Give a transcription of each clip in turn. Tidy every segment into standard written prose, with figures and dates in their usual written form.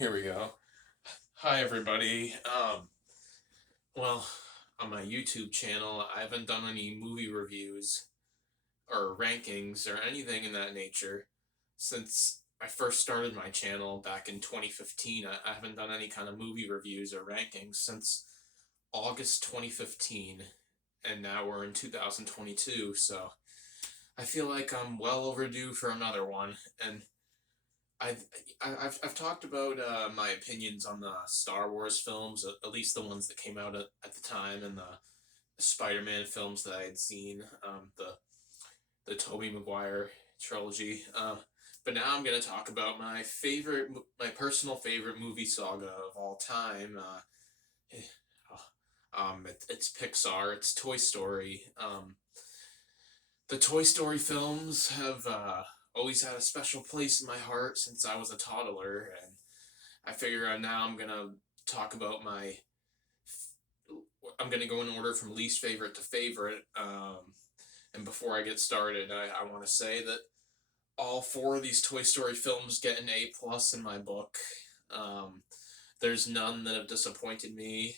Here we go. Hi, everybody. Well, on my YouTube channel, I haven't done any movie reviews or rankings or anything in that nature since I first started my channel back in 2015. I haven't done any kind of movie reviews or rankings since August 2015, and now we're in 2022, so I feel like I'm well overdue for another one. And I've I've talked about my opinions on the Star Wars films, at least the ones that came out at the time, and the Spider-Man films that I had seen, the Tobey Maguire trilogy. But now I'm gonna talk about my personal favorite movie saga of all time. It's Pixar. It's Toy Story. The Toy Story films have always had a special place in my heart since I was a toddler, and I figure now I'm gonna talk about my. I'm gonna go in order from least favorite to favorite. And before I get started, I want to say that all four of these Toy Story films get an A+ in my book. Um, there's none that have disappointed me.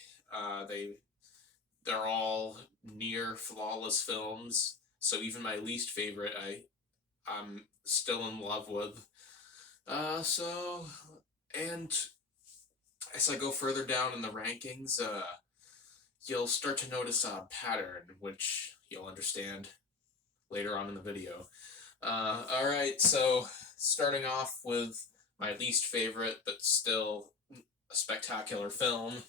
They're all near flawless films. So even my least favorite, I'm still in love with. So and as I go further down in the rankings, you'll start to notice a pattern, which you'll understand later on in the video. All right, so starting off with my least favorite, but still a spectacular film,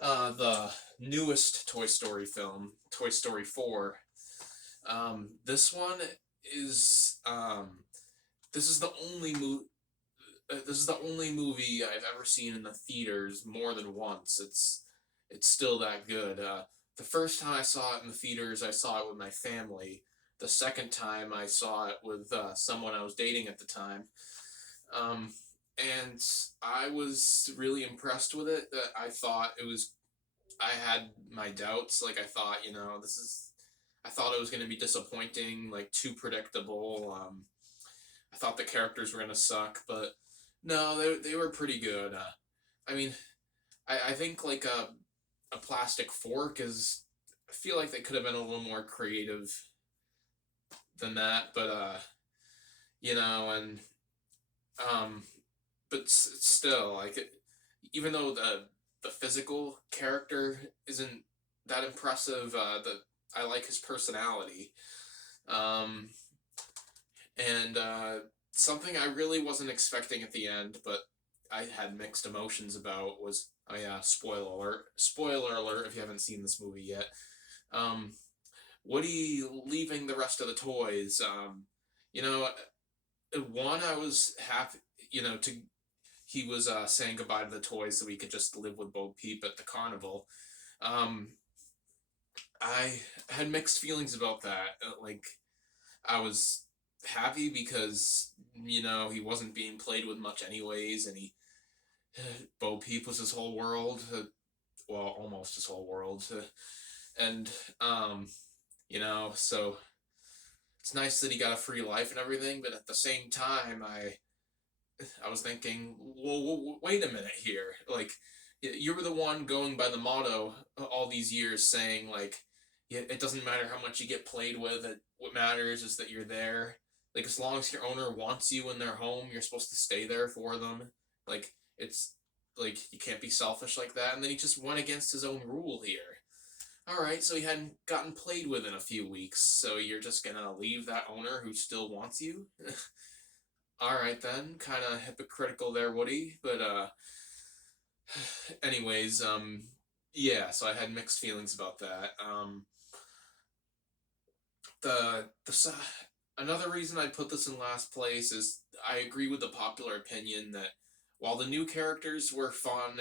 the newest Toy Story film, Toy Story 4. This one is this is the only movie. This is the only movie I've ever seen in the theaters more than once. It's still that good. The first time I saw it in the theaters, I saw it with my family. The second time I saw it with someone I was dating at the time, um, and I was really impressed with it. I thought it was. I had my doubts. Like I thought, this is. I thought it was going to be disappointing, like too predictable. I thought the characters were going to suck, but no, they were pretty good. I mean, I think like a plastic fork is. I feel like they could have been a little more creative than that, but and um, but still, like, even though the physical character isn't that impressive, the I like his personality, um, and something I really wasn't expecting at the end, but I had mixed emotions about was, oh yeah, spoiler alert if you haven't seen this movie yet. Um, Woody leaving the rest of the toys. You know, one, I was happy. To he was saying goodbye to the toys so he could just live with Bo Peep at the carnival. Um, I had mixed feelings about that. Like, I was happy because he wasn't being played with much anyways, and he Bo Peep was his whole world. Well, almost his whole world, and so it's nice that he got a free life and everything. But at the same time, I was thinking, well, wait a minute here. Like, you were the one going by the motto all these years, saying like, yeah, it doesn't matter how much you get played with. What matters is that you're there. Like, as long as your owner wants you in their home, you're supposed to stay there for them. Like, it's like you can't be selfish like that. And then he just went against his own rule here. All right, so he hadn't gotten played with in a few weeks, so you're just gonna leave that owner who still wants you? All right then, kind of hypocritical there, Woody. But anyways, yeah. So I had mixed feelings about that. The another reason I put this in last place is I agree with the popular opinion that while the new characters were fun,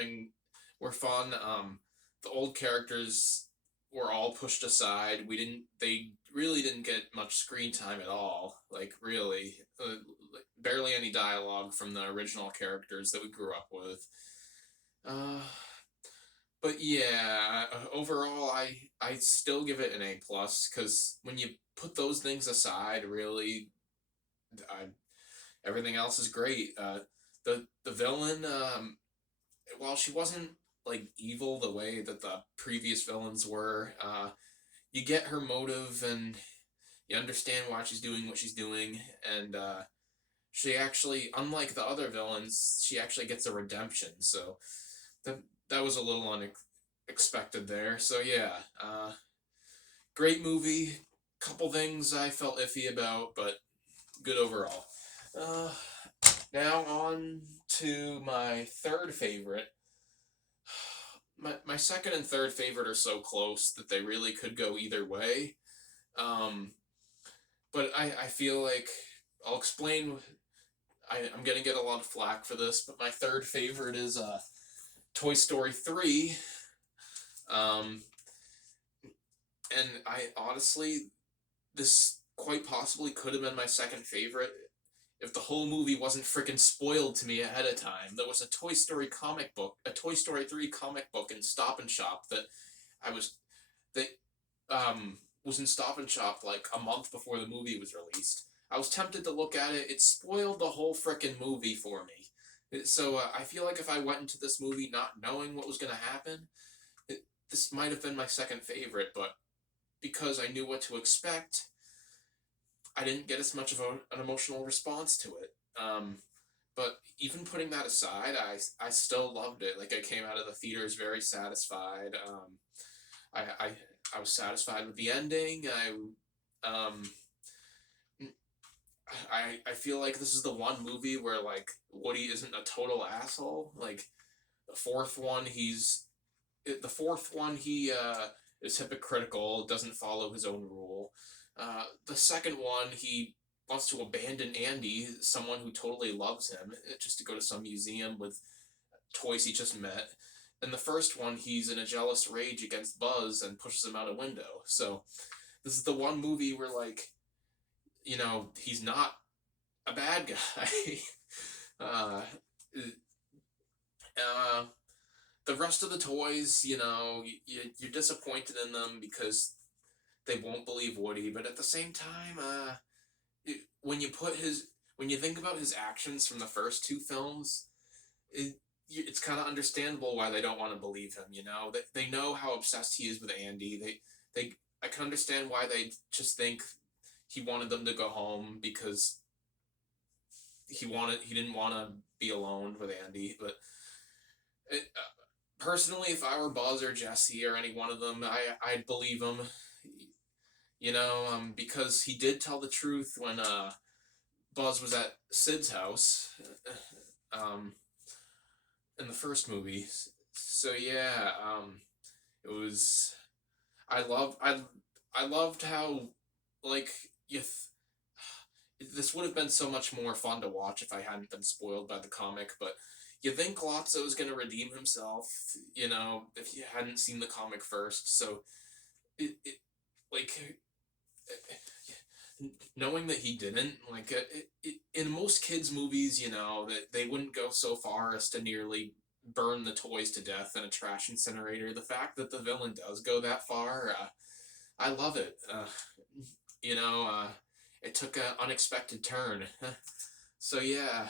the old characters were all pushed aside. They really didn't get much screen time at all. Like really, barely any dialogue from the original characters that we grew up with. Uh, but yeah, overall, I still give it an A+ because when you put those things aside, really, I, everything else is great. the villain, while she wasn't like evil the way that the previous villains were, you get her motive and you understand why she's doing what she's doing, and she actually, unlike the other villains, she actually gets a redemption. So that that was a little unexpected there. So yeah, great movie. Couple things I felt iffy about, but good overall. Uh, Now on to my third favorite. My second and third favorite are so close that they really could go either way. Um, but I feel like I'll explain. I'm gonna get a lot of flack for this, but my third favorite is Toy Story 3. Um, and I honestly, this quite possibly could have been my second favorite if the whole movie wasn't freaking spoiled to me ahead of time. There was a Toy Story comic book, a Toy Story 3 comic book in Stop and Shop that I was that was in Stop and Shop like a month before the movie was released. I was tempted to look at it. It spoiled the whole freaking movie for me. So I feel like if I went into this movie not knowing what was going to happen, this might have been my second favorite, but because I knew what to expect, I didn't get as much of an emotional response to it. But even putting that aside, I still loved it. Like I came out of the theaters very satisfied. I, I I was satisfied with the ending. Um I feel like this is the one movie where like Woody isn't a total asshole. Like the fourth one, he is hypocritical, doesn't follow his own rule. The second one, he wants to abandon Andy, someone who totally loves him, just to go to some museum with toys he just met. In the first one, he's in a jealous rage against Buzz and pushes him out a window. So this is the one movie where like, he's not a bad guy. uh, uh, the rest of the toys, you're disappointed in them because they won't believe Woody. But at the same time, when when you think about his actions from the first two films, it's kind of understandable why they don't want to believe him. They know how obsessed he is with Andy. I can understand why they just think he wanted them to go home because he didn't want to be alone with Andy. But personally, if I were Buzz or Jesse or any one of them, I'd believe him. Because he did tell the truth when Buzz was at Sid's house, um, in the first movie. So yeah, it was. I loved how like you. This would have been so much more fun to watch if I hadn't been spoiled by the comic, but you think Lotso was going to redeem himself, if you hadn't seen the comic first. So, it like, knowing that he didn't, like, in most kids' movies, that they wouldn't go so far as to nearly burn the toys to death in a trash incinerator. The fact that the villain does go that far, I love it. You know, uh, it took an unexpected turn. So yeah,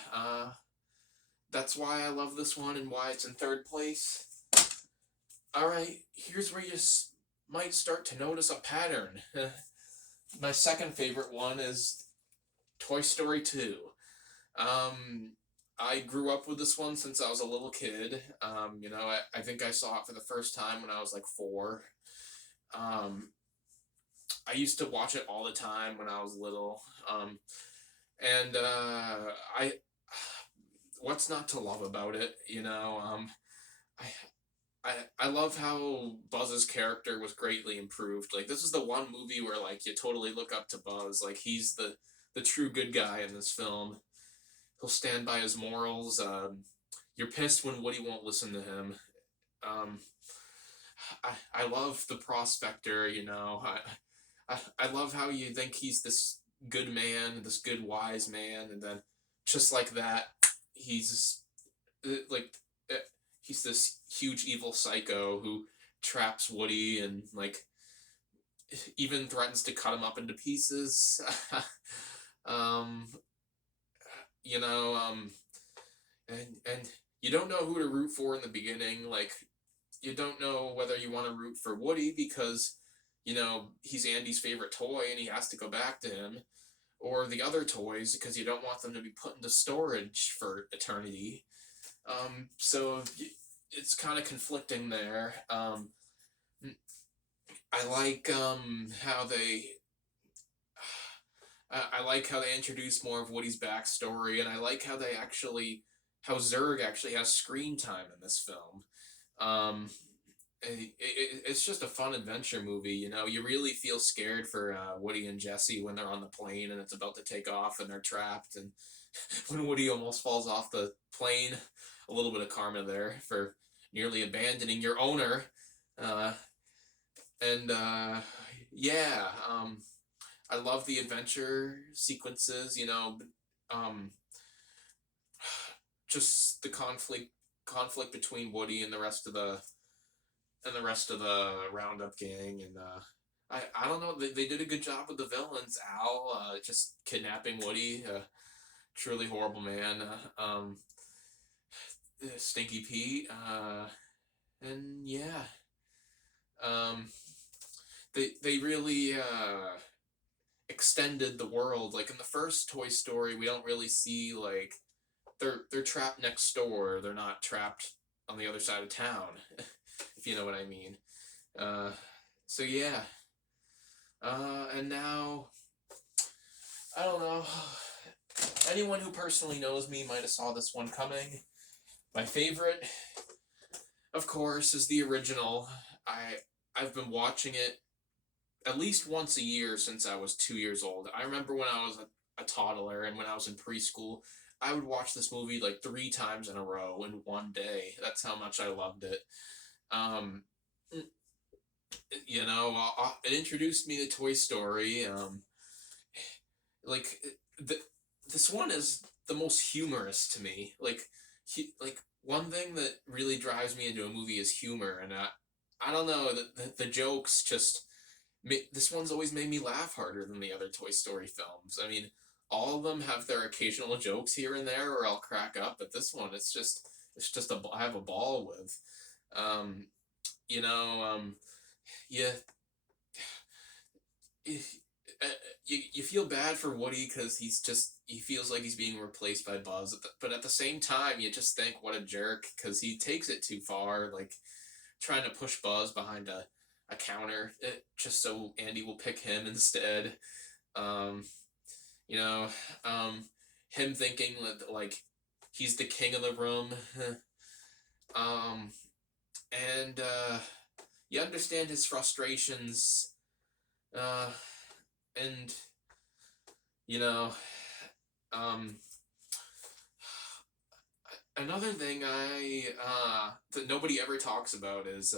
that's why I love this one and why it's in third place. All right, here's where might start to notice a pattern. My second favorite one is Toy Story 2. Um, I grew up with this one since I was a little kid. I think I saw it for the first time when I was like 4. Um, I used to watch it all the time when I was little. And I, what's not to love about it? I I love how Buzz's character was greatly improved. Like this is the one movie where like you totally look up to Buzz. Like he's the true good guy in this film. He'll stand by his morals. You're pissed when Woody won't listen to him. Um, I love the prospector. I love how you think he's this good man, this good wise man, and then just like that, he's like uh, he's this huge evil psycho who traps Woody and like even threatens to cut him up into pieces. um, you know, um, and you don't know who to root for in the beginning. Like, you don't know whether you want to root for Woody because, he's Andy's favorite toy and he has to go back to him, or the other toys because you don't want them to be put into storage for eternity. So it's kind of conflicting there. I like how they. I like how they introduce more of Woody's backstory, and I like how Zurg actually has screen time in this film. Um, it's just a fun adventure movie. You really feel scared for Woody and Jesse when they're on the plane and it's about to take off and they're trapped, and when Woody almost falls off the plane. A little bit of karma there for nearly abandoning your owner. Uh, and yeah, I love the adventure sequences. Um, just the conflict between Woody and the rest of the Roundup gang, and I don't know, they did a good job with the villains. Al, just kidnapping Woody, truly horrible man. Stinky Pete, and yeah, um, they really extended the world. Like in the first Toy Story, we don't really see like they're trapped next door. They're not trapped on the other side of town, if you know what I mean. Uh, so yeah, and now I don't know. Anyone who personally knows me might have saw this one coming. My favorite, of course, is the original. I've been watching it at least once a year since I was 2 years old. I remember when I was a toddler and when I was in preschool, I would watch this movie like 3 times in a row in one day. That's how much I loved it. Um, it introduced me to Toy Story. Like the, this one is the most humorous to me. Like one thing that really drives me into a movie is humor, and I don't know, the jokes just this one's always made me laugh harder than the other Toy Story films. I mean, all of them have their occasional jokes here and there where I'll crack up, but this one, it's just I have a ball with. Um, you know, yeah, you, you feel bad for Woody because he feels like he's being replaced by Buzz, but at the same time, you just think what a jerk because he takes it too far, like trying to push Buzz behind a counter just so Andy will pick him instead. Um, you know, um, him thinking that like he's the king of the room. um, and you understand his frustrations. Uh, and you know, um, another thing that nobody ever talks about is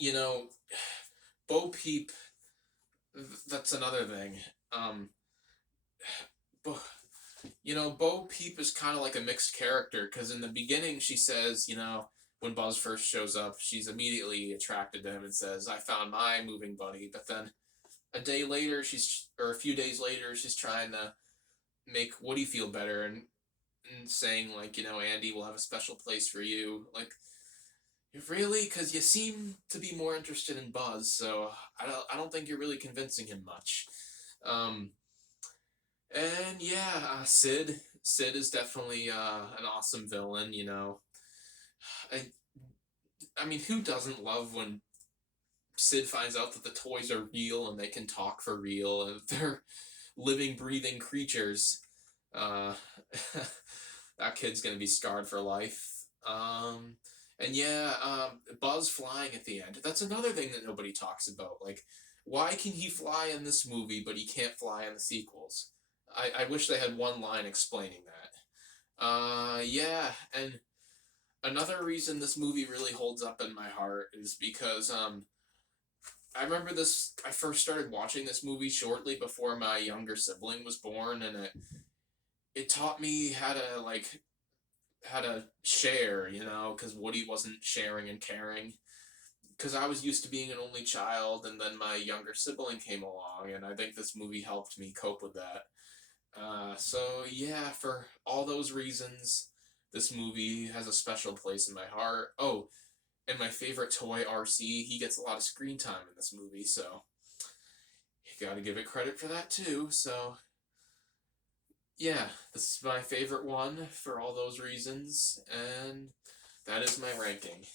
you know, Bo Peep. That's another thing. Um, Bo, Bo Peep is kind of like a mixed character because in the beginning she says, when Buzz first shows up, she's immediately attracted to him and says, "I found my moving buddy." But then a few days later, she's trying to make Woody feel better and saying like, Andy will have a special place for you. Like, really? Because you seem to be more interested in Buzz, so I don't think you're really convincing him much. Um, and yeah, Sid. Sid is definitely an awesome villain. I I mean, who doesn't love when Sid finds out that the toys are real and they can talk for real and they're living, breathing creatures? Uh, that kid's gonna be scarred for life. And yeah, Buzz flying at the end. That's another thing that nobody talks about. Like, why can he fly in this movie, but he can't fly in the sequels? I wish they had one line explaining that. Yeah, and another reason this movie really holds up in my heart is because I remember this. I first started watching this movie shortly before my younger sibling was born, and it taught me how to share, because Woody wasn't sharing and caring. Because I was used to being an only child, and then my younger sibling came along, and I think this movie helped me cope with that. So yeah, for all those reasons, this movie has a special place in my heart. Oh, and my favorite toy, RC, he gets a lot of screen time in this movie, so you gotta give it credit for that too. So yeah, this is my favorite one for all those reasons, and that is my ranking.